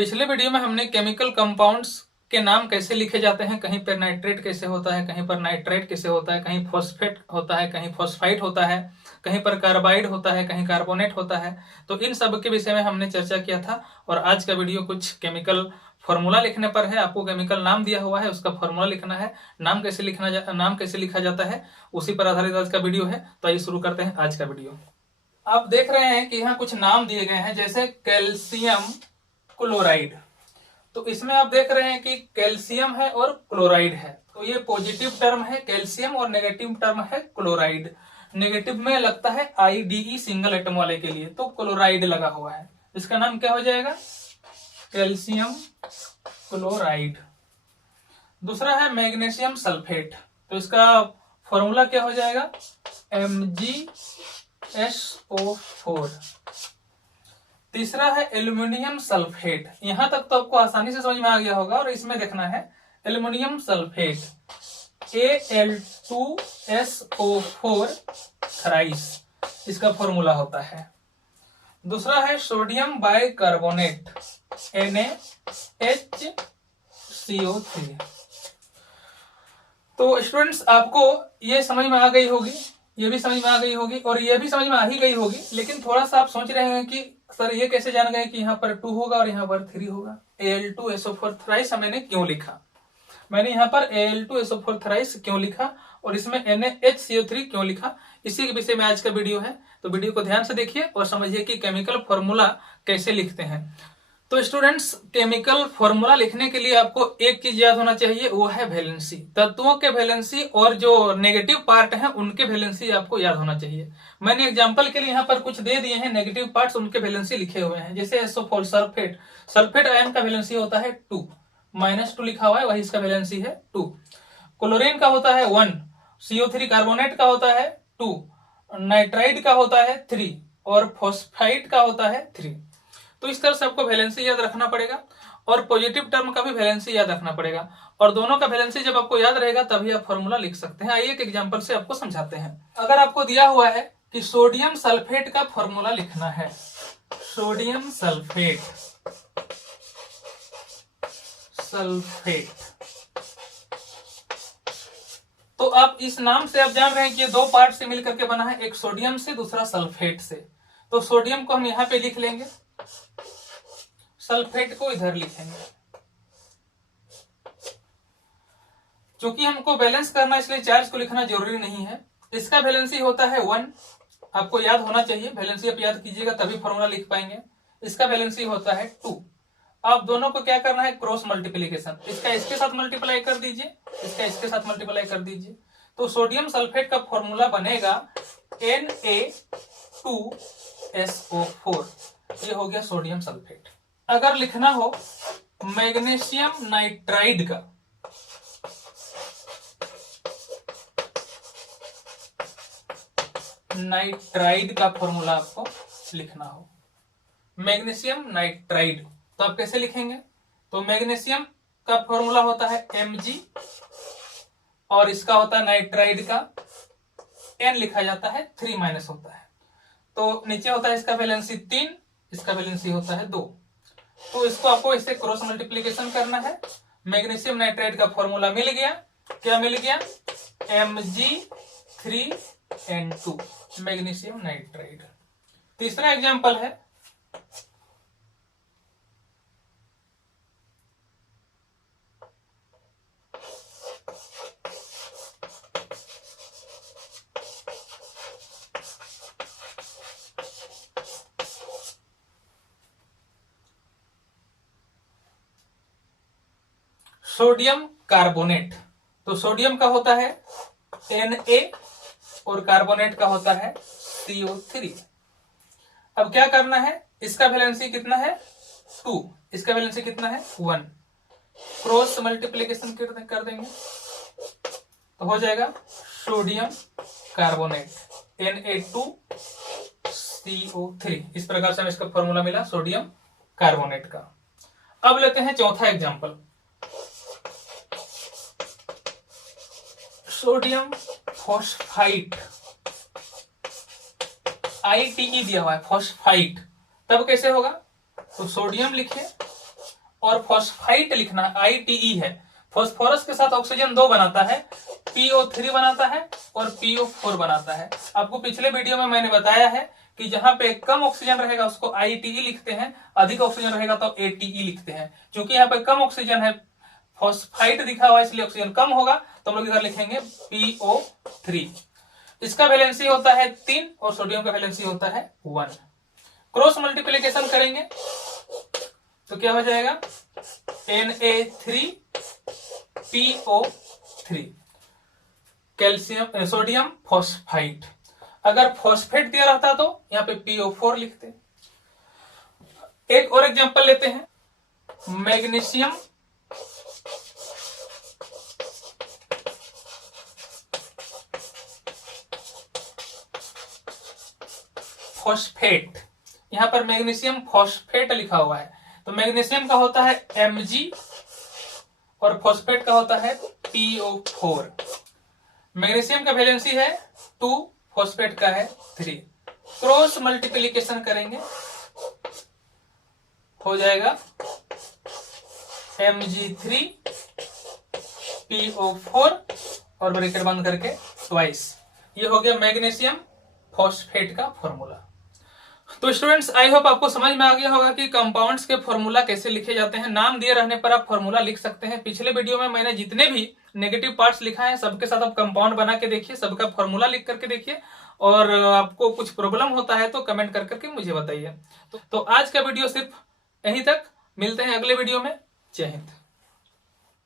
पिछले वीडियो में हमने केमिकल कंपाउंड्स के नाम कैसे लिखे जाते हैं, कहीं पर नाइट्रेट कैसे होता है, कहीं पर नाइट्राइट कैसे होता है, कहीं फॉस्फेट होता है, कहीं फॉस्फाइट होता है, कहीं पर कार्बाइड होता है, कहीं कार्बोनेट होता है। तो इन सब के विषय में हमने चर्चा किया था और आज का वीडियो कुछ केमिकल फॉर्मूला लिखने पर है। आपको केमिकल नाम दिया हुआ है, उसका फॉर्मूला लिखना है। नाम कैसे लिखा जाता है उसी पर आधारित आज का वीडियो है। तो आइए शुरू करते हैं आज का वीडियो। आप देख रहे हैं कि यहाँ कुछ नाम दिए गए हैं, जैसे कैल्शियम क्लोराइड। तो इसमें आप देख रहे हैं कि कैल्शियम है और क्लोराइड है, तो ये पॉजिटिव टर्म है कैल्शियम और नेगेटिव टर्म है क्लोराइड। नेगेटिव में लगता है आईडीई सिंगल एटम वाले के लिए, तो क्लोराइड लगा हुआ है। इसका नाम क्या हो जाएगा? Calcium chloride. दूसरा है मैग्नीशियम सल्फेट, तो इसका फॉर्मूला क्या हो जाएगा? MgSO4। तीसरा है एल्युमिनियम सल्फेट। यहां तक तो आपको आसानी से समझ में आ गया होगा, और इसमें देखना है एल्युमिनियम सल्फेट Al2SO4 थ्राइस, इसका फॉर्मूला होता है। दूसरा है सोडियम बाइकार्बोनेट NaHCO3। तो स्टूडेंट्स, आपको ये समझ में आ गई होगी, ये भी समझ में आ गई होगी और ये भी समझ में आ ही गई होगी, लेकिन थोड़ा सा आप सोच रहे हैं कि सर ये कैसे जान गए कि यहाँ पर 2 होगा और यहाँ पर 3 होगा। Al2SO4 थ्राइस मैंने क्यों लिखा? मैंने यहाँ पर Al2SO4 थ्राइस क्यों लिखा और इसमें NaHCO3 क्यों लिखा, इसी के विषय में आज का वीडियो है। तो वीडियो को ध्यान से देखिए और समझिए कि केमिकल फॉर्मूला कैसे लिखते हैं। तो स्टूडेंट्स, केमिकल फॉर्मूला लिखने के लिए आपको एक चीज याद होना चाहिए, वो है वैलेंसी। तत्वों के वैलेंसी और जो नेगेटिव पार्ट हैं उनके वैलेंसी आपको याद होना चाहिए। मैंने एग्जांपल के लिए यहाँ पर कुछ दे दिए हैं नेगेटिव पार्ट्स, उनके वैलेंसी लिखे हुए हैं। जैसे SO4 सल्फेट, सल्फेट आयन का वैलेंसी होता है 2, -2 लिखा हुआ है, वही इसका वैलेंसी है 2। क्लोरीन का होता है 1, CO3 कार्बोनेट का होता है 2, नाइट्राइड का होता है 3 और फॉस्फाइड का होता है 3। तो इस तरह से आपको वैलेंसी याद रखना पड़ेगा और पॉजिटिव टर्म का भी वैलेंसी याद रखना पड़ेगा, और दोनों का वैलेंसी जब आपको याद रहेगा तभी आप फॉर्मूला लिख सकते हैं। आइए एक एग्जांपल से आपको समझाते हैं। अगर आपको दिया हुआ है कि सोडियम सल्फेट का फॉर्मूला लिखना है, सोडियम सल्फेट तो आप इस नाम से आप जान रहे हैं कि ये 2 पार्ट से मिलकर के बना है, एक सोडियम से दूसरा सल्फेट से। तो सोडियम को हम यहां पे लिख लेंगे, सल्फेट को इधर लिखेंगे। क्योंकि हमको बैलेंस करना इसलिए चार्ज को लिखना जरूरी नहीं है। इसका वैलेंसी होता है 1, आपको याद होना चाहिए, वैलेंसी आप याद कीजिएगा तभी फॉर्मूला लिख पाएंगे। इसका वैलेंसी होता है 2। आप दोनों को क्या करना है? Cross multiplication. इसका इसके साथ मल्टीप्लाई कर दीजिए, इसका इसके साथ मल्टीप्लाई कर दीजिए, तो सोडियम सल्फेट का फॉर्मूला बनेगा Na2SO4। ये हो गया सोडियम सल्फेट। अगर लिखना हो मैग्नीशियम नाइट्राइड का, नाइट्राइड का फॉर्मूला आपको लिखना हो, मैग्नीशियम नाइट्राइड, तो आप कैसे लिखेंगे? तो मैग्नीशियम का फॉर्मूला होता है Mg और इसका होता है नाइट्राइड का N लिखा जाता है 3 माइनस होता है, तो नीचे होता है इसका वैलेंसी 3, इसका वैलेंसी होता है 2। तो इसको आपको इससे क्रॉस मल्टीप्लीकेशन करना है। मैग्नीशियम नाइट्राइड का फॉर्मूला मिल गया, क्या मिल गया? Mg3N2, magnesium nitride. तीसरा एग्जांपल है सोडियम कार्बोनेट। तो सोडियम का होता है Na और कार्बोनेट का होता है CO3। अब क्या करना है? इसका वैलेंसी कितना है? 2, इसका वैलेंसी कितना है? 1। क्रॉस मल्टीप्लीकेशन कर देंगे तो हो जाएगा सोडियम कार्बोनेट Na2CO3। इस प्रकार से हमें इसका फॉर्मूला मिला सोडियम कार्बोनेट का। अब लेते हैं चौथा एग्जांपल, सोडियम फॉस्फाइट, ITE दिया हुआ है फॉस्फाइट, तब कैसे होगा? तो सोडियम लिखिए और फॉस्फाइट लिखना है, ITE है। फॉस्फोरस के साथ ऑक्सीजन 2 बनाता है, PO3 बनाता है और PO4 बनाता है। आपको पिछले वीडियो में मैंने बताया है कि जहां पे कम ऑक्सीजन रहेगा उसको ITE लिखते हैं, अधिक ऑक्सीजन रहेगा तो ATE लिखते हैं। क्योंकि यहाँ पे कम ऑक्सीजन है, फॉस्फाइट दिखा हुआ है, इसलिए ऑक्सीजन कम होगा, तो हम लोग इधर लिखेंगे PO3। इसका वैलेंसी होता है 3 और सोडियम का वैलेंसी होता है 1। क्रॉस मल्टीप्लीकेशन करेंगे तो क्या हो जाएगा, Na3PO3 कैल्शियम सोडियम फॉस्फाइट। अगर फॉस्फेट दिया रहता तो यहाँ पे PO4 लिखते। एक और एग्जांपल लेते हैं, मैग्नीशियम फॉस्फेट। यहां पर मैग्नीशियम फॉस्फेट लिखा हुआ है, तो मैग्नीशियम का होता है Mg और फॉस्फेट का होता है PO4। मैग्नीशियम का वैलेंसी है 2, फॉस्फेट का है 3। क्रॉस मल्टीप्लीकेशन करेंगे हो जाएगा Mg3PO4 और ब्रैकेट बंद करके ट्वाइस। ये हो गया मैग्नीशियम फॉस्फेट का फॉर्मूला। तो स्टूडेंट्स, आई होप आपको समझ में आ गया होगा कि कंपाउंड्स के फॉर्मूला कैसे लिखे जाते हैं। नाम दिए रहने पर आप फॉर्मूला लिख सकते हैं। पिछले वीडियो में मैंने जितने भी नेगेटिव पार्ट्स लिखा है सबके साथ आप कंपाउंड बना के देखिए, सबका फॉर्मूला लिख करके देखिए, और आपको कुछ प्रॉब्लम होता है तो कमेंट कर करके मुझे बताइए। तो आज का वीडियो सिर्फ यहीं तक, मिलते हैं अगले वीडियो में। जय हिंद।